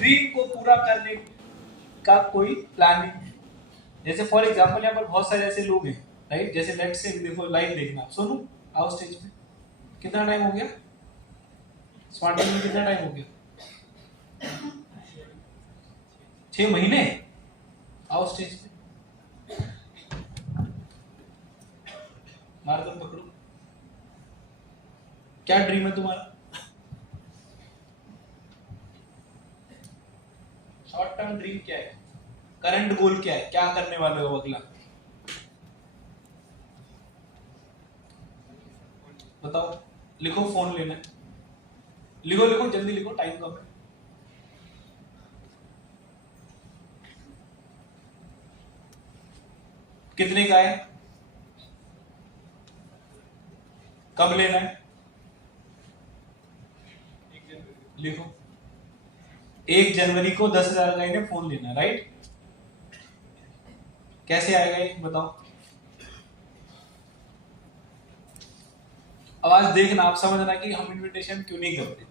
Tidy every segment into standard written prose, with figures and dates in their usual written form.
Dream को पूरा करने का कोई प्लानिंग। जैसे फॉर एग्जांपल यहाँ पर बहुत सारे ऐसे लोग हैं, राइट? जैसे लेट से देखो, लाइव देखना। सोनू आओ स्टेज पे। कितना टाइम हो गया स्मार्ट टीवी में? कितना टाइम हो गया? 6 महीने। आओ स्टेज पे। मार्कर पकड़ो। क्या ड्रीम है तुम्हारा? शॉर्ट टर्म ड्रीम क्या है? करंट गोल क्या है? क्या करने वाले हो अगला? बताओ। लिखो, फोन लेना है। लिखो लिखो, जल्दी लिखो, टाइम कम है। कितने का है? कब लेना है? लिखो। 1 जनवरी को 10,000 का इन्हें फोन लेना, राइट? कैसे आएगा ये बताओ। अब आज देखना, आप समझना कि हम इनविटेशन क्यों नहीं करते।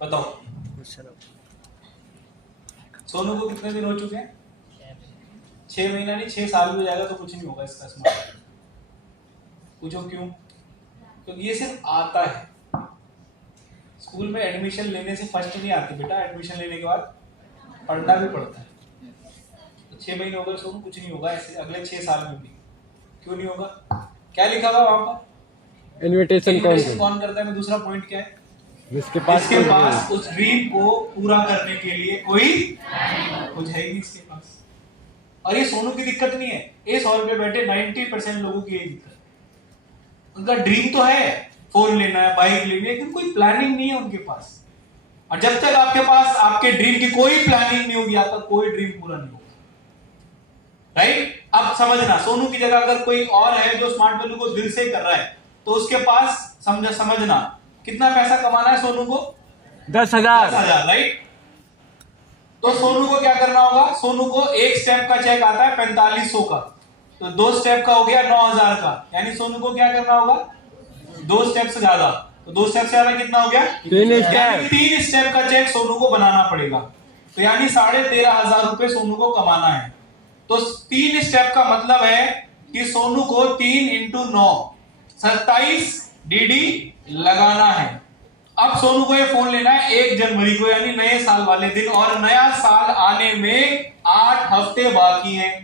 बताओ। सोनू को कितने दिन हो चुके हैं? 6 महीना नहीं, 6 साल भी हो जाएगा तो कुछ नहीं होगा इसका स्मार्ट। पूछो क्यों? क्योंकि ये सिर्फ आता है। स्कूल में एडमिशन लेने से फर्स्ट नहीं आती बेटा, एडमिशन लेने के बाद पढ़ना भी पड़ता है। तो 6 महीने हो गए सोनू, कुछ नहीं होगा ऐसे अगले 6 साल में भी। क्यों नहीं होगा? क्या लिखा हुआ वहां पर? इनविटेशन कौन करता है? मैं दूसरा पॉइंट क्या है? जिसके पास उस ड्रीम को पूरा करने के लिए कोई कुछ है ही नहीं इसके पास। और ये सोनू की दिक्कत नहीं है, इस हॉल पे बैठे 90% लोगों की यही दिक्कत। उनका ड्रीम तो है, फोन लेना है, बाइक लेनी है, लेकिन कोई प्लानिंग नहीं है उनके पास। और जब तक आपके पास आपके ड्रीम की कोई प्लानिंग नहीं होगी, आपका कोई ड्रीम पूरा नहीं होगा, राइट? अब समझना, सोनू की जगह अगर कोई और है जो स्मार्ट वैल्यू को दिल से कर रहा है, तो उसके पास समझना कितना पैसा कमाना है सोनू को? 10,000, राइट? तो सोनू को क्या करना होगा? सोनू को एक स्टेप का चेक आता है 4500 का, तो 2 स्टेप का हो गया 9,000 का। यानी सोनू को क्या करना होगा? 2 स्टेप से ज्यादा। तो 2 स्टेप से ज्यादा कितना हो गया? 3 स्टेप का चेक सोनू को बनाना पड़ेगा। तो यानी 13,500 रुपए सोनू को कमाना है। तो 3 स्टेप का मतलब है कि सोनू को 3 × 9 27 डीडी लगाना है। अब सोनू को ये फोन लेना है 1 जनवरी को, यानी नए साल वाले दिन, और नया साल आने में 8 हफ्ते बाकी हैं।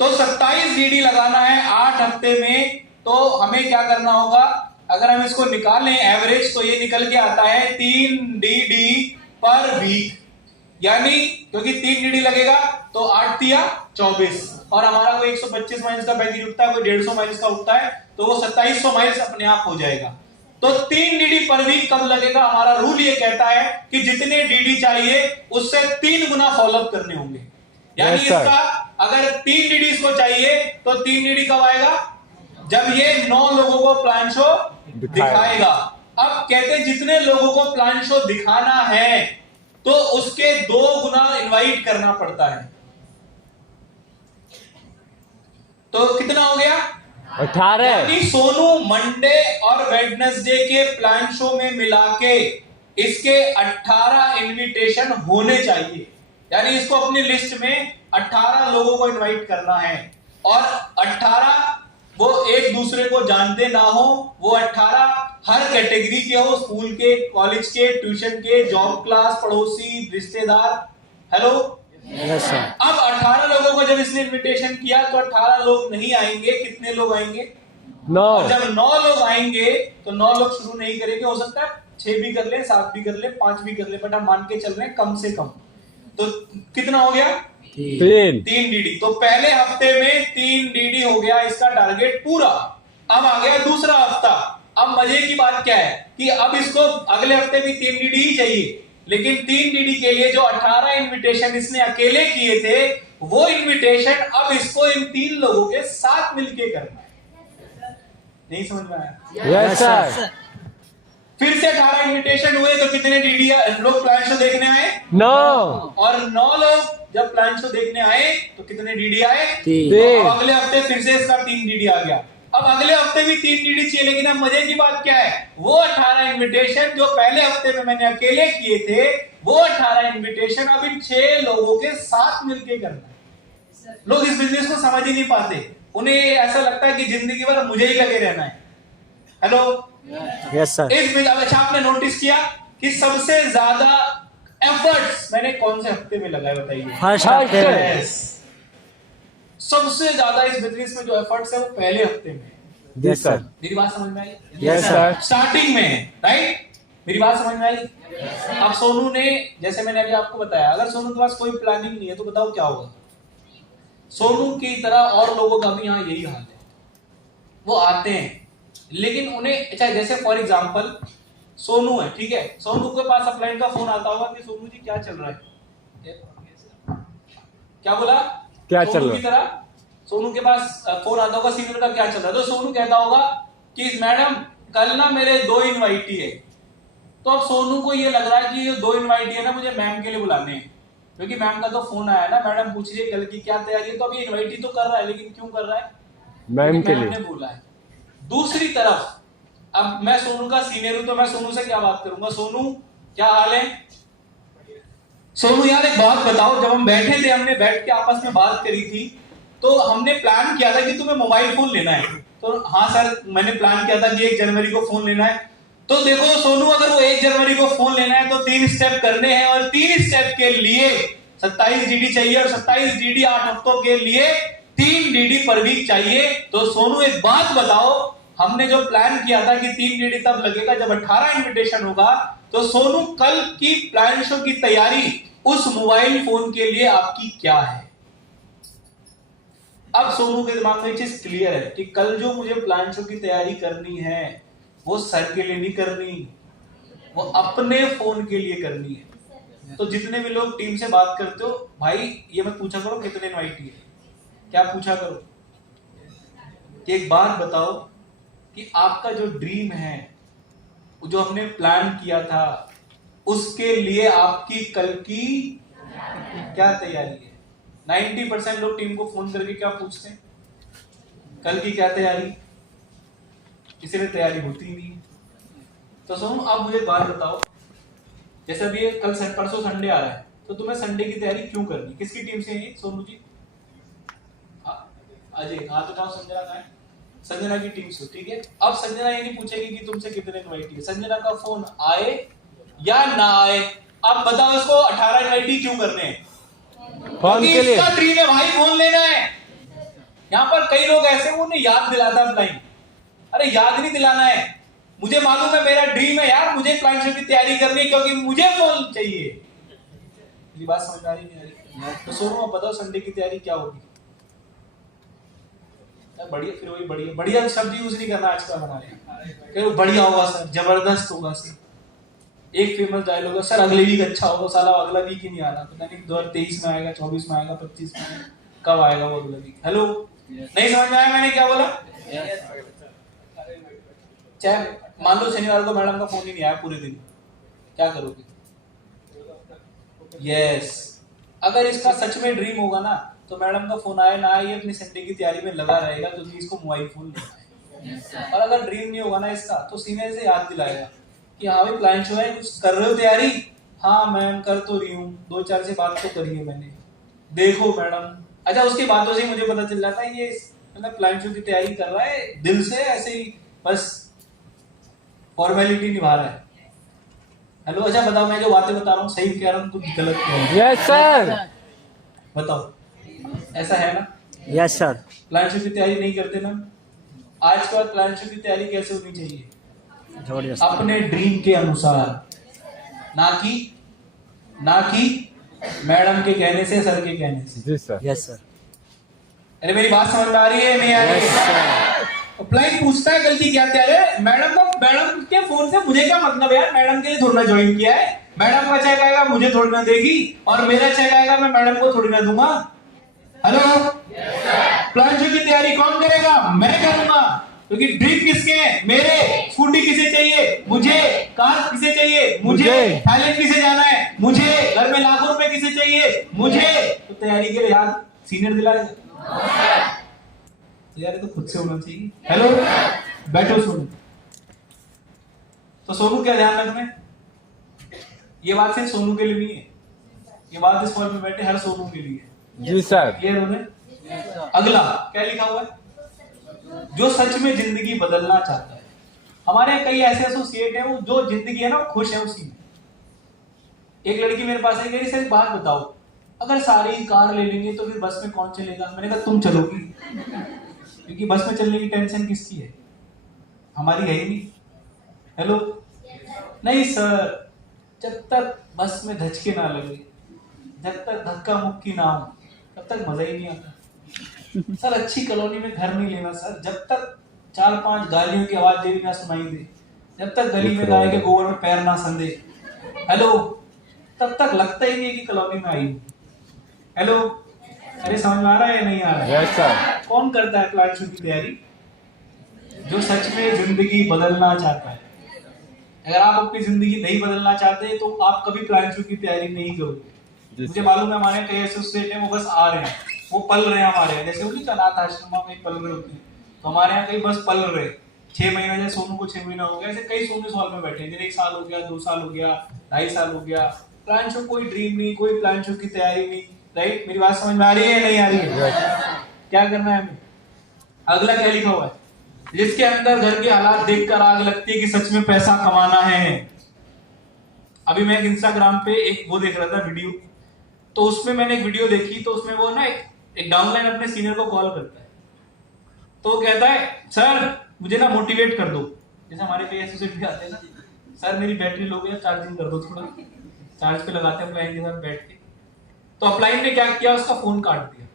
तो 27 डीडी लगाना है 8 हफ्ते में। तो हमें क्या करना होगा? अगर हम इसको निकालें एवरेज, तो ये निकल के आता है 3 डीडी पर वीक। यानी क्योंकि 3 डीडी लगेगा तो 8 × 24, और हमारा कोई 125 माइल्स का पैकेज उठता है, कोई 150 माइल्स का उठता है, तो वो 2700 माइल्स अपने आप हो जाएगा। तो 3 डीडी पर वीक कब लगेगा? हमारा रूल ये कहता है कि जितने डीडी चाहिए उससे 3 गुना फॉलोअप करने होंगे। यानी इसका अगर 3 डीडी इसको चाहिए तो 3 डीडी कब आएगा? जब ये 9 लोगों को प्लान शो दिखाएगा। अब कहते हैं जितने लोगों को प्लान शो दिखाना है तो उसके 2 गुना इनवाइट करना पड़ता है। तो कितना हो गया? 18। यानी सोनू मंडे और वेडनेसडे के प्लान शो में मिला के इसके 18 इनविटेशन होने चाहिए। यानी इसको अपनी लिस्ट में 18 लोगों को इनवाइट करना है, और 18 वो एक दूसरे को जानते ना हो, वो 18 हर कैटेगरी के हो, स्कूल के, कॉलेज के, ट्यूशन के, जॉब क्लास, पड़ोसी, रिश्तेदार। हेलो, अब 18 लोगों को जब इसने इनविटेशन किया तो 18 लोग नहीं आएंगे। कितने लोग आएंगे? 9। जब 9 लोग आएंगे तो 9 लोग शुरू नहीं करेंगे। हो सकता है 6 भी कर ले, 7 भी कर ले, 5 भी कर ले, बट हम मान के चल रहे हैं कम से कम। तो कितना हो गया? 3 डीडी। तो पहले हफ्ते में 3 डीडी हो गया इसका टारगेट पूरा। अब आ गया दूसरा हफ्ता। अब मजे की बात क्या है कि अब इसको अगले हफ्ते भी 3 डीडी ही चाहिए, लेकिन 3 डीडी के लिए जो 18 इनविटेशन इसने अकेले किए थे, वो इनविटेशन अब इसको इन 3 लोगों के साथ मिलके करना है। नहीं समझ में आया? Yes sir. फिर से 18 इनविटेशन हुए तो कितने डीडी लोग प्लान शो देखने आए? 9। और 9 लोग जब प्लान शो देखने आए तो कितने डीडी आए? 3। तो अगले हफ्ते फिर से इसका 3 डीडी आ गया। अब अगले हफ्ते भी 3 डीडी चाहिए, लेकिन अब मजे की बात क्या है, वो 18 इनविटेशन जो पहले हफ्ते में मैंने अकेले किए थे, वो 18 इनविटेशन अब इन 6 लोगों के साथ मिलके करना है। लोग इस बिजनेस को समझ ही नहीं पाते, उन्हें ऐसा लगता है कि जिंदगी भर मुझे ही लगे रहना है। Hello, yes sir. इस अच्छा आपने नोटिस किया कि सबसे ज्यादा एफर्ट्स मैंने कौन से हफ्ते में लगाए, बताइए? फर्स्ट हफ्ते में। Yes. सबसे ज्यादा इस बिजनेस में जो एफर्ट्स है वो पहले हफ्ते में है। Yes sir. मेरी बात समझ में आई? Yes sir. स्टार्टिंग में, राइट? मेरी बात समझ में आई? अब सोनू ने, जैसे मैंने अभी आपको बताया, अगर सोनू के पास कोई प्लानिंग नहीं है तो बताओ क्या होगा? सोनू की तरह और लोगों का भी यहाँ यही हाल है। वो आते हैं लेकिन उन्हें, अच्छा जैसे फॉर एग्जांपल सोनू है, ठीक है, सोनू के पास अपलाइन का फोन आता होगा कि सोनू जी क्या चल रहा है, क्या बोला? क्या चल रहा है? की तरह सोनू के पास फोन आता होगा सीनियर का क्या चल रहा है, तो सोनू कहता होगा कि मैडम कल ना मेरे 2 इनवाइटी है। तो अब सोनू को ये लग रहा है कि ये 2 इनवाइटी है ना, मुझे मैम के लिए बुलाने हैं, क्योंकि मैम का तो फोन आया ना, मैडम पूछ रही है कल की क्या तैयारी है। तो अभी इनवाइटी तो कर रहा है, लेकिन क्यों कर रहा है? मैम के लिए। ने बोला है। दूसरी तरफ अब मैं सोनू का सीनियर हूं तो मैं सोनू से क्या बात करूंगा, सोनू क्या हाल है? सोनू यार एक बात बताओ, जब हम बैठे थे, हमने बैठ के आपस में बात करी थी, तो हमने प्लान किया था कि तुम्हें मोबाइल फोन लेना है। तो हाँ सर, मैंने प्लान किया था कि 1 जनवरी को फोन लेना है। तो देखो सोनू, अगर वो 1 जनवरी को फोन लेना है तो 3 स्टेप करने हैं, और 3 स्टेप के लिए 27 डीडी चाहिए, और 27 डीडी 8 हफ्तों के लिए 3 डीडी पर वीक चाहिए। तो सोनू एक बात बताओ, हमने जो प्लान किया था कि 3 डीडी तब लगेगा जब 18 इनविटेशन होगा, तो सोनू कल की प्लान शो की तैयारी उस मोबाइल फोन के लिए आपकी क्या है? अब सोनू के दिमाग में एक चीज क्लियर है कि कल जो मुझे प्लान शो की तैयारी करनी है वो सर के लिए नहीं करनी, वो अपने फोन के लिए करनी है। तो जितने भी लोग टीम से बात करते हो भाई, ये मत पूछा करो कितने इनवाइटी है, क्या पूछा करो कि एक बात बताओ कि आपका जो ड्रीम है, जो हमने प्लान किया था, उसके लिए आपकी कल की क्या तैयारी है? 90% लोग टीम को फोन करके क्या पूछते हैं, कल की क्या तैयारी? किसी ने तैयारी होती ही नहीं। तो सोनू आप मुझे एक बात बताओ, जैसे अभी कल परसों संडे आ रहा है, तो तुम्हें संडे की तैयारी क्यों करनी? किसकी टीम से है सोनू जी? अजय, हाँ तो संजना का है, संजना की टीम से, ठीक है। अब संजना ये नहीं पूछेगी कि तुमसे कितने इनवाइटी है, संजना का फोन आए या ना आए, अब बताओ इसको 18 इनवाइटी क्यों करने हैं? फोन के लिए। इसका ड्रीम है भाई, फोन लेना है। यहाँ पर कई लोग ऐसे, उन्हें याद दिलाता अपलाइन, अरे याद नहीं दिलाना है, मुझे मालूम है मेरा ड्रीम है यार, मुझे क्लाइंट शो की तैयारी करनी है क्योंकि मुझे फोन चाहिए। मेरी बात समझ आ रही नहीं आ रही? तो सोनू आप बताओ संडे की तैयारी क्या होगी? बढ़िया, फिर वही बढ़िया बढ़िया शब्द यूज नहीं करना आजकल हमारे, बढ़िया होगा सर, जबरदस्त होगा सर। एक फेमस डायलॉग है, सर अगले वीक अच्छा होगा, साला अगला वीक ही नहीं आ रहा, पता नहीं 2023 में आएगा, 24 में आएगा, 25 में आएगा, कब आएगा वो अगला वीक? हेलो, नहीं समझ में आया मैंने क्या बोला? चाहे मान लो शनिवार को मैडम का फोन ही नहीं आया पूरे दिन, क्या करोगे? यस, अगर इसका सच में ड्रीम होगा ना, तो मैडम का फोन आए ना आए, अपनी संडे की तैयारी में लगा रहेगा क्योंकि इसको मोबाइल फोन लेना है। और अगर ड्रीम नहीं होगा ना इसका, तो सीनियर से याद दिलाएगा कि हाँ भाई प्लान शो है, कुछ कर रहे हो तैयारी? हाँ मैम कर तो रही हूँ, 2-4 से बात तो करी है मैंने, देखो मैडम। अच्छा, उसकी बातों से ही मुझे पता चल जाता है ये मतलब प्लान शो की तैयारी कर रहा है दिल से, ऐसे ही बस फॉर्मेलिटी निभा रहा है। हेलो, अच्छा बताओ, मैं जो बातें बता रहा हूँ सही कह रहा हूँ, तुम गलत कह रहे हो? Yes sir. बताओ, ऐसा है ना? Yes sir. प्लान शो की तैयारी नहीं करते ना? आज के बाद प्लान शो की तैयारी कैसे होनी चाहिए? अपने ड्रीम के अनुसार, ना कि मैडम के कहने से, सर के कहने से। जी सर। Yes sir. अरे मेरी बात समझ में आ रही है नहीं आ रही? अप्लाई पूछता है गलती क्या तैयार है, मैडम के फोन से मुझे क्या मतलब यार, मैडम के लिए थोड़ा ना ज्वाइन किया है, मैडम का चेक आएगा मुझे थोड़ी ना देगी, और मेरा चेक आएगा मैं मैडम को थोड़ी ना दूंगा। हेलो, प्लान शो की तैयारी कौन करेगा? मैं करूंगा, क्योंकि ड्रीम किसके हैं? मेरे। स्कूटी किसे चाहिए? मुझे। कार किसे चाहिए? मुझे। थाईलैंड किसे जाना है? मुझे। घर में लाखों रुपए किसे चाहिए? मुझे। तो तैयारी के लिए याद सीनियर दिलाएगा। तो यार ये तो खुद से होना चाहिए। हेलो, बैठो सोनू। तो सोनू क्या ध्यान रखना है, ये बात सिर्फ सोनू के लिए नहीं है, ये बात इस हॉल में बैठे हर सोनू के लिए है। जी सर। क्लियर हो गए? अगला क्या लिखा हुआ है, जो सच में जिंदगी बदलना चाहता है। हमारे यहाँ कई ऐसे एसोसिएट हैं वो जो जिंदगी है ना वो खुश है उसी में। एक लड़की मेरे पास है, कह रही सर एक बात बताओ, अगर सारी कार ले लेंगे तो फिर बस में कौन चलेगा? मैंने कहा तुम चलोगी, क्योंकि बस में चलने की टेंशन किसकी है, हमारी है ही नहीं। हेलो, नहीं सर, जब तक बस में धचके ना लगे, जब तक धक्का मुक्की ना हो, तब तक मजा ही नहीं आता। सर अच्छी कॉलोनी में घर नहीं लेना सर, जब तक 4-5 गालियों की आवाज देवी ना सुनाई दे, जब तक गली में गाय के गोबर में पैर ना संदे, हेलो, तब तक लगता ही नहीं है कि कॉलोनी में आई हूं। हेलो, अरे समझ में आ रहा है या नहीं आ रहा है? Yes sir. कौन करता है प्लान शो की तैयारी? जो सच में जिंदगी बदलना चाहता है। अगर आप अपनी जिंदगी नहीं बदलना चाहते तो आप कभी प्लान शो की तैयारी नहीं करोगे। मुझे मालूम है हमारे कई एसोसिएट हैं वो बस आ रहे हैं, वो पल रहे हैं हमारे यहाँ, जैसे वो नहीं अनाथ आश्रम में पल रहे होते हैं, तो हमारे यहाँ कई बस पल रहे। 6 महीने, जैसे सोनू को 6 महीना हो गया, ऐसे कई सोनू इस हॉल में बैठे हैं जिन्हें 1 साल हो गया, 2 साल हो गया, 2.5 साल हो गया। प्लान शो कोई ड्रीम नहीं, कोई प्लान शो की तैयारी नहीं। राइट, मेरी बात समझ में आ रही है या नहीं आ रही है? क्या करना है हमें? अगला क्या लिखा हुआ है, जिसके अंदर घर के हालात देखकर आग लगती है कि सच में पैसा कमाना है। अभी मैं इंस्टाग्राम पे एक वो देख रहा था वीडियो, तो उसमें मैंने एक वीडियो देखी, तो उसमें वो ना एक डाउनलाइन अपने सीनियर को कॉल करता है, तो वो कहता है सर मुझे ना मोटिवेट कर दो, जैसे हमारे पे एसोसिएट भी आते हैं ना, सर मेरी बैटरी लो गया, चार्जिंग कर दो थोड़ा, चार्ज पे लगाते हैं अपलाइन के साथ बैठ के। तो अपलाइन ने क्या किया, उसका फोन काट दिया।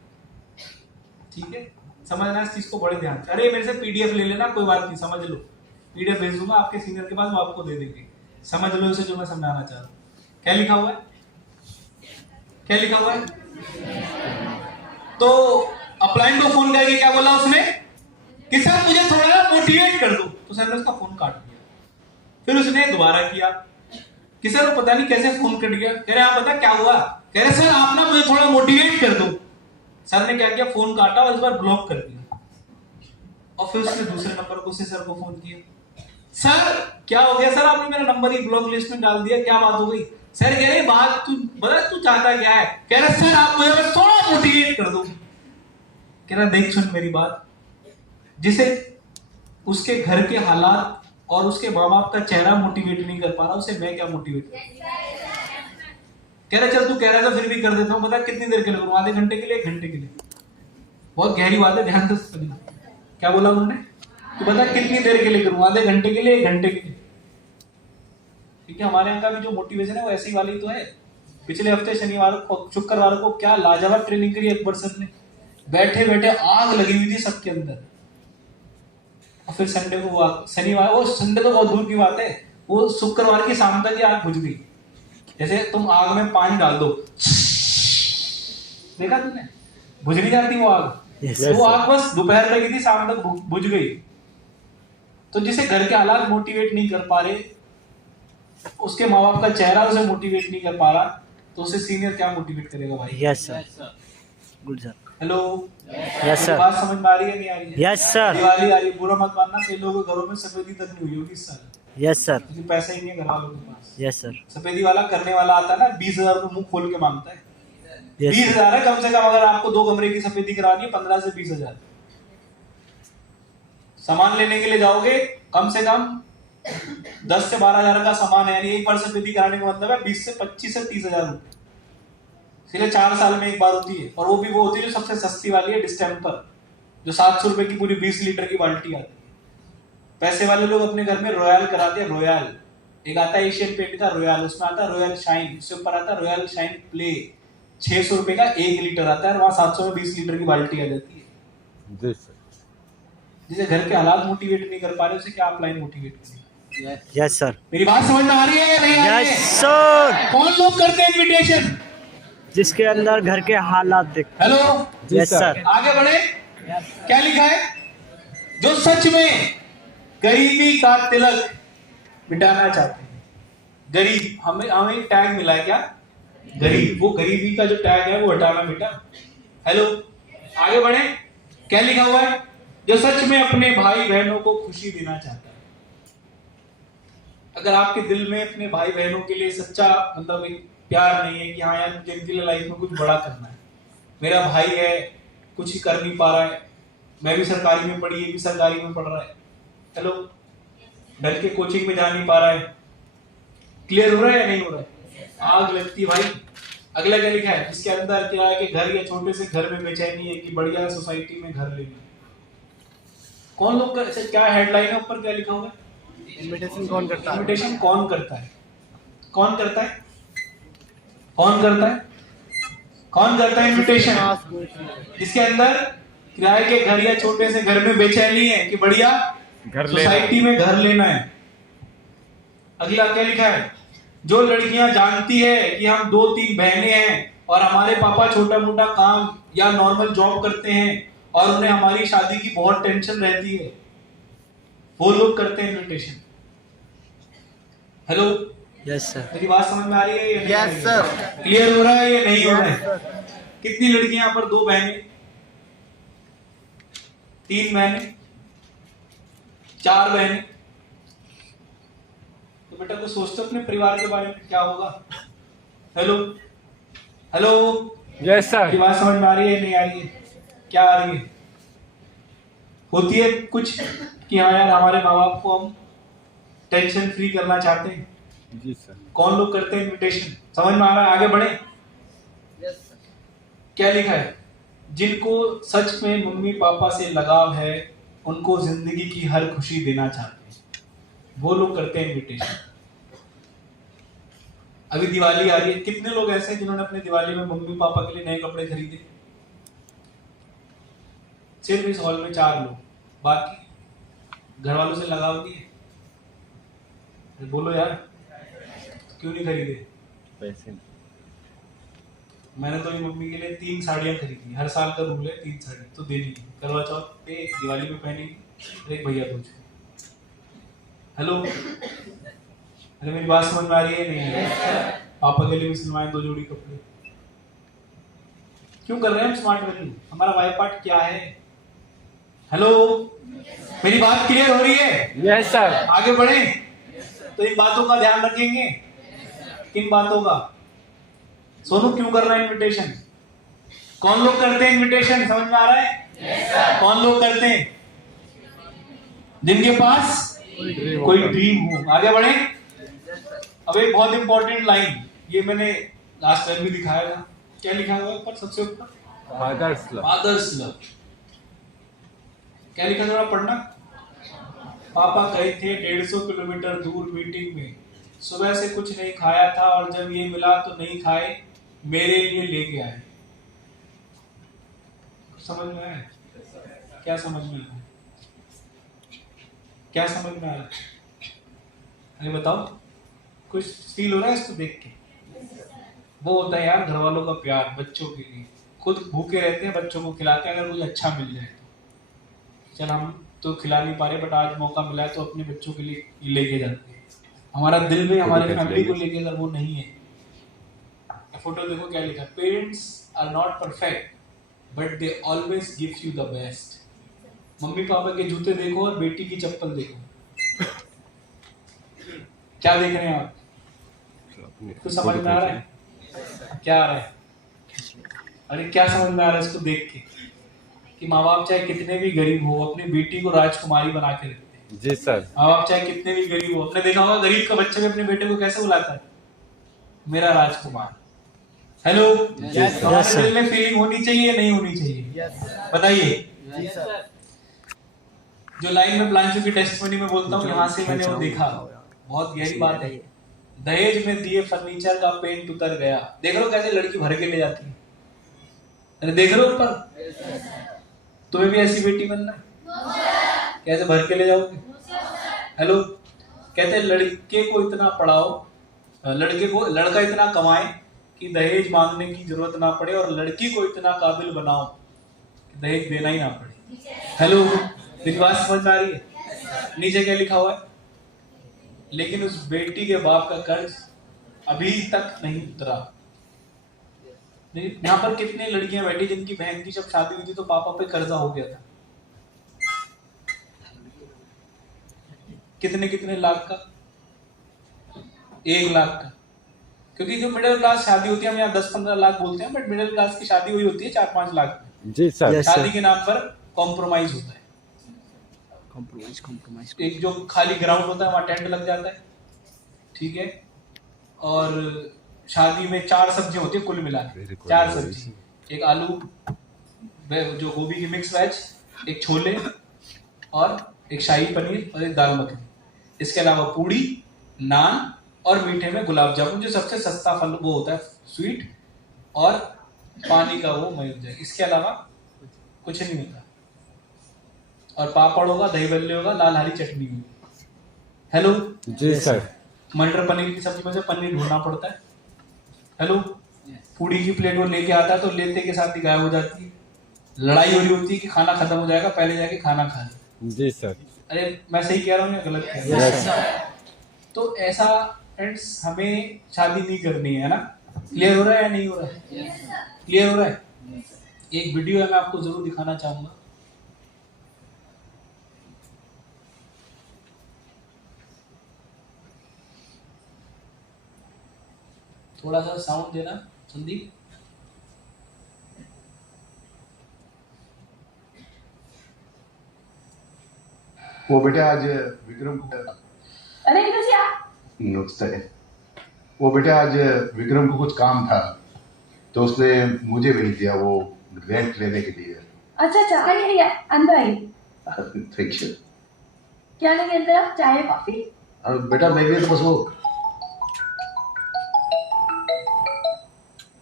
ठीक है, समझना इस चीज को बड़े ध्यान से। अरे मेरे से पीडीएफ ले लेना, कोई बात नहीं, समझ लो, पीडीएफ भेज दूंगा आपके सीनियर के पास, वो आपको दे देंगे। समझ लो इसे जो मैं समझाना चाह रहा हूं। क्या लिखा हुआ है, क्या लिखा हुआ है? तो अपलाइन को फोन करके क्या बोला उसने कि सर मुझे थोड़ा मोटिवेट कर दो, तो सर ने उसका फोन काट दिया। फिर उसने दोबारा किया कि सर वो पता नहीं कैसे फोन कट गया। कह रहे आप बता क्या हुआ? कह रहे सर आप ना मुझे थोड़ा मोटिवेट कर दो। सर ने क्या किया, फोन काटा और इस बार ब्लॉक कर दिया। और फिर उसने दूसरे नंबर को से सर को फोन किया, सर क्या हो गया? सर आपने मेरा नंबर ही ब्लॉक लिस्ट में डाल दिया, क्या बात हो गई? सर कह रहे बात तू बता, तू चाहता क्या है? कह रहे सर आप मुझे बस थोड़ा मोटिवेट कर दो। कह रहा देख सुन मेरी बात, जिसे उसके घर के हालात और उसके माँ बाप का चेहरा मोटिवेट नहीं कर पा रहा, उसे मैं क्या मोटिवेट करूं? कह रहा चल तू कह रहा था फिर भी कर देता हूं। बता कितनी देर के लिए करूं? आधे घंटे के लिए, 1 घंटे के लिए? बहुत गहरी बात है, ध्यान से समझना। क्या बोला उन्होंने? तो बता कितनी देर के लिए करूं? आधे घंटे के लिए, 1 घंटे के लिए? ठीक है, हमारे यहाँ का भी जो मोटिवेशन है वो ऐसी वाली तो है। पिछले हफ्ते शनिवार को, शुक्रवार को क्या लाजवाब ट्रेनिंग करी अकबर सर ने, बैठे बैठे आग लगी हुई थी सबके अंदर। और फिर संडे को शनिवार, वो संडे तो बहुत दूर की बात है, वो शुक्रवार की शाम तक ही आग बुझ गई। जैसे तुम आग में पानी डाल दो, देखा तुमने, बुझ नहीं जाती वो आग। वो आग बस दोपहर तक थी, शाम तक बुझ गई। तो जिसे घर के हालात मोटिवेट नहीं कर पा रहे, उसके माँ बाप का चेहरा उसे मोटिवेट नहीं कर पा रहा, तो उसे सीनियर क्या मोटिवेट करेगा भाई? Yes sir, good sir. Hello, yes sir. बात समझ में आ रही है नहीं आ रही है? Yes sir. दिवाली आ रही है, बुरा मत मानना, कई लोगों के घरों में सफेदी तक नहीं हुई होगी इस साल। Yes sir. क्योंकि पैसा ही नहीं है घर वालों के पास। Yes sir. सफेदी वाला करने वाला आता है ना, 20,000 को मुंह खोल के मांगता है। यस 20,000 है कम से कम, अगर आपको 2 कमरे की सफेदी करानी है, 15 से 20,000। सामान लेने के लिए जाओगे, कम से कम 10 से 12,000 का सामान है, यानी एक बार सफेदी कराने का मतलब है 20 से 25 से 30,000 रुपए। सिर्फ 4 साल में एक बार होती है, और वो भी वो होती है जो सबसे सस्ती वाली है, डिस्टेम्पर, जो 700 रुपए की पूरी 20 लीटर की बाल्टी आती है। पैसे वाले लोग अपने घर में रॉयल कराते हैं, रॉयल। एक आता है एशियन पेंट का रॉयल, उसमें आता है रॉयल शाइन, उसके ऊपर आता है रॉयल शाइन प्ले, 600 रुपए का 1 लीटर आता है, और वहां 700 में 20 लीटर की बाल्टी आ जाती है। जिसे घर के हालात मोटिवेट नहीं कर पा रहे, उसे क्या आप लाइन मोटिवेट करेंगे? Yes sir. मेरी बात समझ में आ रही है या नहीं आ रही है? Yes sir. कौन लोग करते हैं इन्विटेशन? जिसके अंदर घर के हालात देख। Hello, yes sir. आगे बढ़े। क्या लिखा है? जो सच में गरीबी का तिलक मिटाना चाहते हैं। गरीब, हमें टैग मिला है क्या? गरीब। वो गरीबी का जो टैग है वो हटाना बेटा। हेलो, आगे बढ़े। क्या लिखा हुआ है? जो सच में अपने भाई बहनों को खुशी देना चाहता है। अगर आपके दिल में अपने भाई बहनों के लिए सच्चा मतलब एक प्यार नहीं है कि हाँ यार मुझे इनके लिए लाइफ में कुछ बड़ा करना है, मेरा भाई है कुछ ही कर नहीं पा रहा है, मैं भी सरकारी में पढ़ी, ये भी सरकारी में पढ़ रहा है, हेलो, ढंग के कोचिंग में जा नहीं पा रहा है, क्लियर हो रहा है या नहीं हो रहा है? आग लगती भाई। अगला क्या लिखा है? इसके अंदर क्या है कि घर या छोटे से घर में बेचैनी है कि बढ़िया सोसाइटी में घर लेना। कौन लोग का अच्छा क्या हेडलाइन है ऊपर क्या लिखा होगा? इनविटेशन कौन करता है? इनविटेशन कौन करता है? कौन करता है? कौन करता है? कौन करता है इनविटेशन? इसके अंदर किराए के घर या छोटे से घर में बेचैनी है कि बढ़िया सोसाइटी में घर लेना है। अगला क्या लिखा है? जो लड़कियां जानती है कि हम 2-3 बहनें हैं और हमारे पापा छोटा मोटा काम या नॉर्मल जॉब करते हैं और उन्हें हमारी शादी की बहुत टेंशन रहती है, वो लोग करते हैं इनविटेशन। Hello, yes sir. मेरी बात समझ में आ रही है या नहीं? Yes sir. क्लियर हो रहा है या नहीं हो रहा है? कितनी लड़कियां यहाँ पर? 2 बहनें, 3 बहनें, 4 बहनें। तो बेटा कुछ सोचते हो अपने परिवार के बारे में क्या होगा? Hello hello, yes sir. मेरी बात समझ में आ रही है नहीं आ रही है? क्या आ रही है? होती है कुछ कि हाँ यार हमारे माँ बाप को हम टेंशन फ्री करना चाहते हैं। जी सर। कौन लोग करते हैं इनविटेशन? समझ में आ रहा है? आगे बढ़े। Yes sir. क्या लिखा है? जिनको सच में मम्मी पापा से लगाव है, उनको जिंदगी की हर खुशी देना चाहते हैं, वो लोग करते हैं इनविटेशन। अभी दिवाली आ रही है, कितने लोग ऐसे हैं जिन्होंने अपने दिवाली में मम्मी पापा के लिए नए कपड़े खरीदे? सिर्फ इस हॉल में 4 लोग, बाकी घर वालों से लगाव दिए? बोलो यार, क्यों नहीं खरीदे? पैसे। मैंने तो अपनी मम्मी के लिए 3 साड़ियां खरीदी, हर साल का रूल है 3 साड़ी तो देनी है, करवा चौथ पे दिवाली में पहनेगी, एक भैया दूज। हेलो, अरे मेरी बात समझ में आ रही है नहीं? पापा के लिए भी सिलवाए 2 जोड़ी कपड़े। क्यों कर रहे हैं हम स्मार्ट वैल्यू? हमारा वाई पार्ट क्या है? हेलो, मेरी बात क्लियर हो रही है? Yes sir. आगे बढ़े तो इन बातों का ध्यान रखेंगे। किन बातों का? सोनू क्यों कर रहा है इनविटेशन? कौन लोग करते हैं इनविटेशन? समझ में आ रहा है? कौन लोग करते हैं? जिनके पास कोई ड्रीम हो। आगे बढ़े। अब एक बहुत इंपॉर्टेंट लाइन, ये मैंने लास्ट टाइम भी दिखाया था। क्या लिखा हुआ है ऊपर सबसे ऊपर? Father's love. Father's love. क्या लिखा जरा पढ़ना। पापा गए थे 150 किलोमीटर दूर मीटिंग में, सुबह से कुछ नहीं खाया था और जब ये मिला तो नहीं खाए, मेरे लिए लेके आए। समझ में आया? क्या समझ में आया? क्या समझ में आया? अरे बताओ, कुछ फील हो रहा है इसको देख के? वो होता है यार घर वालों का प्यार बच्चों के लिए। खुद भूखे रहते हैं, बच्चों को खिलाते हैं, अगर कुछ अच्छा मिल जाए तो। चल हम तो खिला नहीं पा रहे, बट आज मौका मिला है तो अपने बच्चों के लिए लेके जाते हैं। हमारा दिल में हमारे फैमिली को लेके अगर वो नहीं है। फोटो देखो क्या लिखा है? Parents are not perfect but they always gives you the best. मम्मी पापा के जूते देखो और बेटी की चप्पल देखो। क्या देख रहे हैं आप? तो समझ में आ रहा है? क्या आ रहा है? अरे क्या समझ में आ रहा है इसको देख के? कि माँ बाप चाहे कितने भी गरीब हो अपनी बेटी को राजकुमारी बना के रखते हैं। जी सर। माँ बाप चाहे कितने भी गरीब हो, आपने देखा होगा गरीब का बच्चा भी अपने बेटे को कैसे बुलाता है? मेरा राजकुमार। हेलो, हमारे दिल में फीलिंग होनी चाहिए नहीं होनी चाहिए? बताइए। जो लाइन में प्लांचू की टेस्टिमनी में बोलता हूँ, यहाँ से मैंने वो देखा, बहुत गहरी बात है। दहेज में दिए फर्नीचर का पेंट उतर गया। देख रहे हो कैसे लड़की भर के ले जाती है? अरे देख रहे हो ऊपर? तुम्हें भी ऐसी बेटी बनना है? कैसे भर के ले जाओगे? हेलो, कहते हैं लड़के को इतना पढ़ाओ, लड़का इतना कमाए कि दहेज मांगने की जरूरत ना पड़े और लड़की को इतना काबिल बनाओ कि दहेज देना ही ना पड़े। हेलो, मेरी बात समझ में आ रही है? नीचे क्या लिखा हुआ है? लेकिन उस बेटी के बाप का कर्ज अभी तक नहीं उतरा। यहाँ पर कितनी लड़कियां बैठी जिनकी बहन की जब शादी हुई थी तो पापा पे कर्जा हो गया था। कितने कितने लाख का? 1 लाख का। क्योंकि जो मिडिल क्लास शादी होती है, हम यहाँ 10-15 लाख बोलते हैं, बट मिडिल क्लास की शादी हुई होती है 4-5 लाख में। जी सर। Yes, शादी sir. के नाम पर कॉम्प्रोमाइज होता है। कॉम्प्रोमाइज एक जो खाली ग्राउंड होता है वहां टेंट लग जाता है, ठीक है। और शादी में 4 सब्जियां होती है कुल मिला के, 4 सब्जी, एक आलू, जो गोभी की मिक्स वेज, एक छोले और एक शाही पनीर और एक दाल मखनी। इसके अलावा पूड़ी, नान और मीठे में गुलाब जामुन, जो सबसे सस्ता फल वो होता है स्वीट, और पानी का वो मई हो जाए। इसके अलावा कुछ नहीं होता। और पापड़ होगा, दही बल्ले होगा, लाल हरी चटनी होगी। हेलो जी सर। मटर पनीर की सब्जी में से पनीर ढूंढना पड़ता है। हेलो पूड़ी की प्लेट वो लेके आता है तो लेते के साथ ही गायब हो जाती है। लड़ाई हो रही होती है कि खाना खत्म हो जाएगा, पहले जाके खाना खा ले। जी सर। अरे मैं सही कह रहा हूँ या गलत कह रहा हूँ? Yes. तो ऐसा फ्रेंड्स हमें शादी नहीं करनी है ना। क्लियर हो रहा है या नहीं हो रहा है? क्लियर हो रहा है? एक वीडियो है, मैं आपको जरूर दिखाना चाहूंगा। थोड़ा सा साउंड देना संदीप। वो बेटा आज विक्रम को अरे अंकल जी आप नुस्खा है। वो बेटा आज विक्रम को कुछ काम था तो उसने मुझे भेज दिया वो रेंट लेने के लिए। अच्छा अच्छा आइए अंदर आइए। Thank you. क्या लेंगे अंदर आप, चाय कॉफी? बेटा मेरे लिए तो बस वो।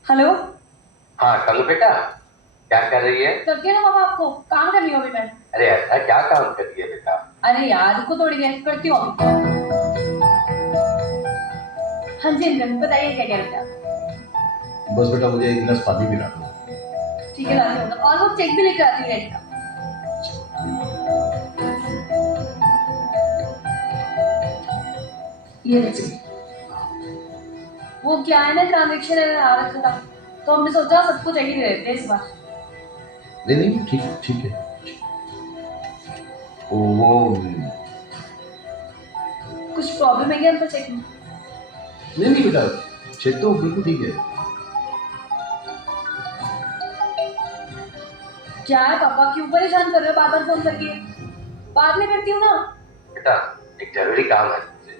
हेलो हाँ कल बेटा क्या कर रही है? करके ना मामा, आपको काम करनी होगी मैं। अरे ऐसा क्या काम कर रही है बेटा? अरे यार रुको थोड़ी देर, करती हूँ अभी। हाँ जी अंकल बताइए क्या कह रहे थे आप? बस बेटा मुझे एक गिलास पानी पिला दो। ठीक है लाती हूँ, और वो चेक भी लेकर आती हूँ रेंट का। ये देखिए वो क्या है ना, ट्रांजेक्शन आ रखा था तो हमने सोचा सबको चाहिए दे देते इस बार। नहीं नहीं ठीक ठीक है। वो कुछ प्रॉब्लम है क्या अंकल चेक में? नहीं नहीं बेटा चेक तो बिल्कुल ठीक है। क्या है पापा, क्यों परेशान कर रहे हो बार बार फोन करके? बाद में करती हूँ ना। बेटा एक जरूरी काम है तुझसे,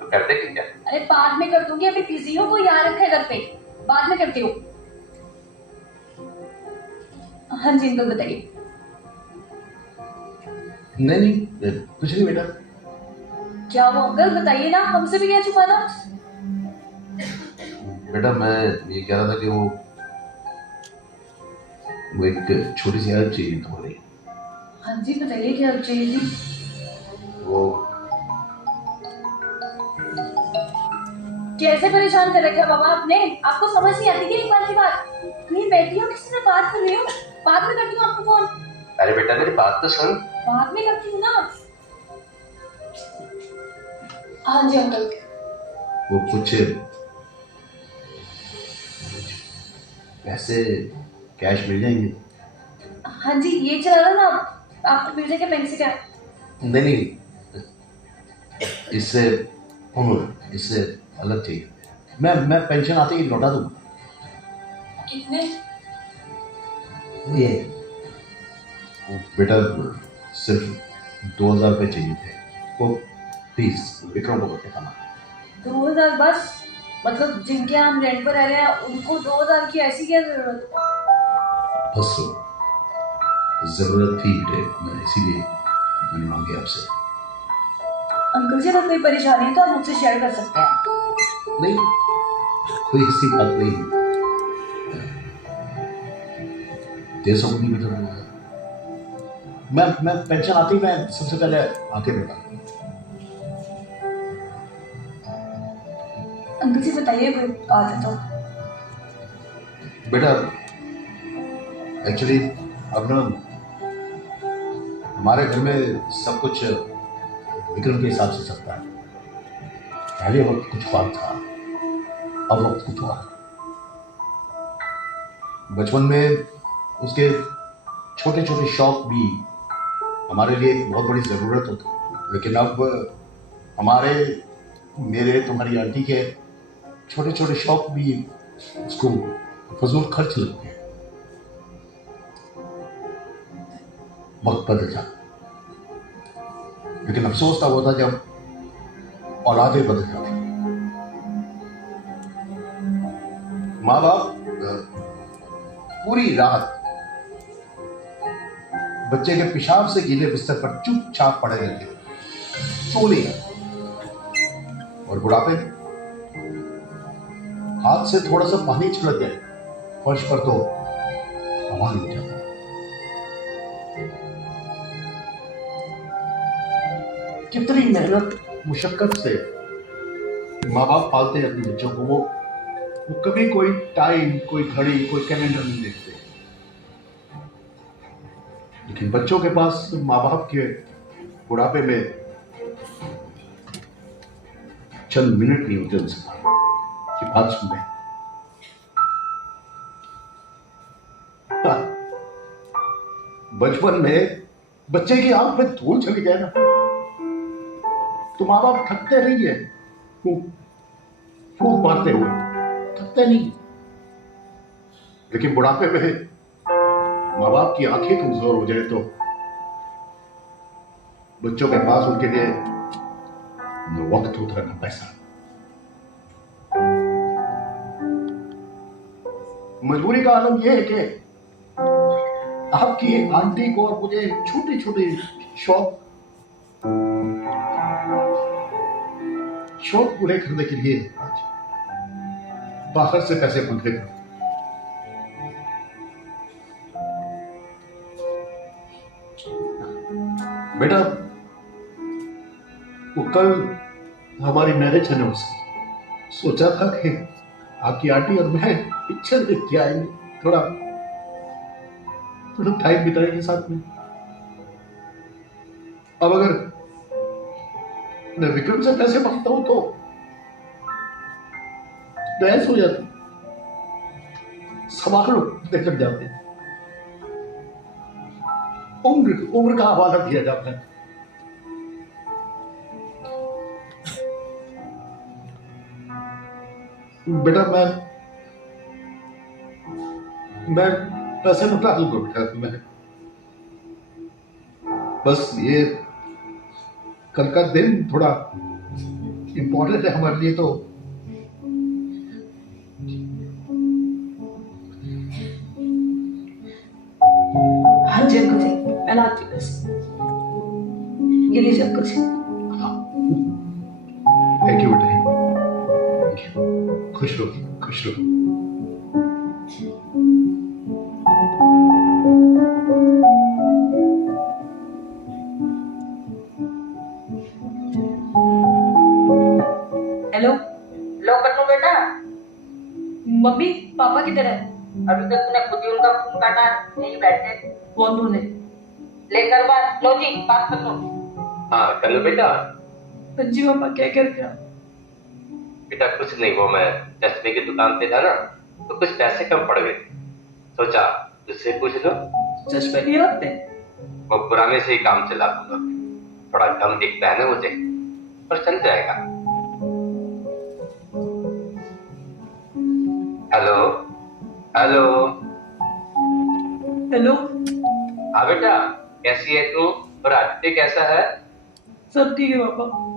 तो कर दे क्या? अरे बाद में कर दूंगी, अभी बिजी हूँ, कोई आ रखा है घर पे, बाद में करती हूँ। हाँ जी अंकल बताइए। नहीं नहीं कुछ नहीं बेटा। क्या वो अंकल बताइए ना, हमसे भी क्या छुपाना? बेटा मैं ये कह रहा था कि वो एक छोटी सी हेल्प चाहिए तुम्हारी। हाँ जी बताइए क्या चाहिए जी? वो कैसे परेशान कर रखा है बाबा आपने? आपको समझ नहीं आती क्या एक बार की बात? कहीं बैठी हो किसी से बात कर रही हो, बाद में करती हूँ आपको फोन। अरे बेटा मेरी बात तो सुन। बाद में करती हूँ ना। हाँ जी अंकल। वो कुछ पैसे कैश मिल जाएंगे? हाँ जी ये चला रहा ना आपको मिल जाएगा बैंक से क्या? नहीं नहीं इससे अलग चाहिए। मैं पेंशन आते ही लौटा दूंगा। कितने? ये वो बेटा सिर्फ 2000 रुपये चाहिए थे। वो प्लीज विक्रम को करके खाना। 2000 बस? मतलब जिनके हम रेंट पर रह रहे हैं उनको 2000 की ऐसी क्या जरूरत? बस जरूरत थी बेटे, मैं इसीलिए मैंने मांगी आपसे। अंकल जी अगर कोई परेशानी है तो आप मुझसे शेयर कर सकते हैं। नहीं कोई ऐसी बात नहीं है। दे सकूंगी बेटा। मैं पेंशन आती मैं सबसे पहले आके बेटा। अंकल जी बताइए कोई बात है तो। बेटा एक्चुअली अब ना हमारे घर में सब कुछ विक्रम के हिसाब से चलता है। पहले वक्त कुछ और था, अब वक्त कुछ और। बचपन में उसके छोटे छोटे शौक भी हमारे लिए एक बहुत बड़ी जरूरत होती, लेकिन अब हमारे मेरे तुम्हारी आंटी के छोटे छोटे शौक भी उसको फजूल खर्च लगते हैं। वक्त बदल जाता, लेकिन अफसोस तब होता जब औलादें बदल जाती। माँ बाप पूरी रात बच्चे के पेशाब से गीले बिस्तर पर चुपचाप पड़े रहते, चोली, और बुढ़ापे में हाथ से थोड़ा सा पानी छिड़क जाए फर्श पर तो हवा लग जाता। कितनी मेहनत मुशक्कत से माँ बाप पालते हैं अपने बच्चों को। वो कभी कोई टाइम, कोई घड़ी, कोई कैलेंडर नहीं देखते, लेकिन बच्चों के पास माँ बाप के बुढ़ापे में चंद मिनट नहीं होते उनसे कि बात सुन रहे। बचपन में बच्चे की आंख में धूल चली जाए ना तो माँ बाप थकते नहीं है, फूंक मारते हुए थकते नहीं। लेकिन बुढ़ापे में माँ बाप की आंखें कमजोर हो जाए तो बच्चों के पास उनके लिए न वक्त होता है न पैसा। मजबूरी का आलम यह है कि आपकी आंटी को और मुझे छोटे छोटे शौक पूरे करने के लिए आज बाहर से पैसे मांगने पड़ते। बेटा, वो कल हमारी मैरिज एनिवर्सरी, सोचा था कि आपकी आंटी और मैं पिक्चर देख के आएंगे, थोड़ा टाइम बिताएंगे साथ में। अब अगर मैं विक्रम से पैसे मांगता हूं तो बहस हो जाती, सवाल निकल जाते, उम्र का हवाला दिया जाता है। बेटा, मैं पैसे लौटा दूंगा बेटा। मैं बस ये कल का दिन थोड़ा इंपॉर्टेंट है हमारे लिए, तो हाँ जी अंकल जी, मैं लाती हूँ पैसे। ये लीजिए अंकल जी। थैंक यू बेटा, थैंक यू। खुश रहो, खुश रहो। हेलो, लो कन्नू बेटा, मम्मी पापा किधर है? अभी तक तूने खुद ही उनका फोन काटा, यही बैठे। फोन ढूंढे। लेकर बात, लो जी बात कर लो। हाँ कन्नू बेटा। जी पापा क्या कर रहे हो? बेटा कुछ नहीं, वो मैं चश्मे की दुकान पे था ना तो कुछ पैसे कम पड़ गए, सोचा तुझसे पूछ लो। चश्मे नहीं आते? वो पुराने से ही काम चला दूंगा, थोड़ा कम दिखता है ना मुझे, पर चल जाएगा। Hello hello hello. हाँ बेटा, कैसी है तू और आदित्य कैसा है? सब ठीक है पापा।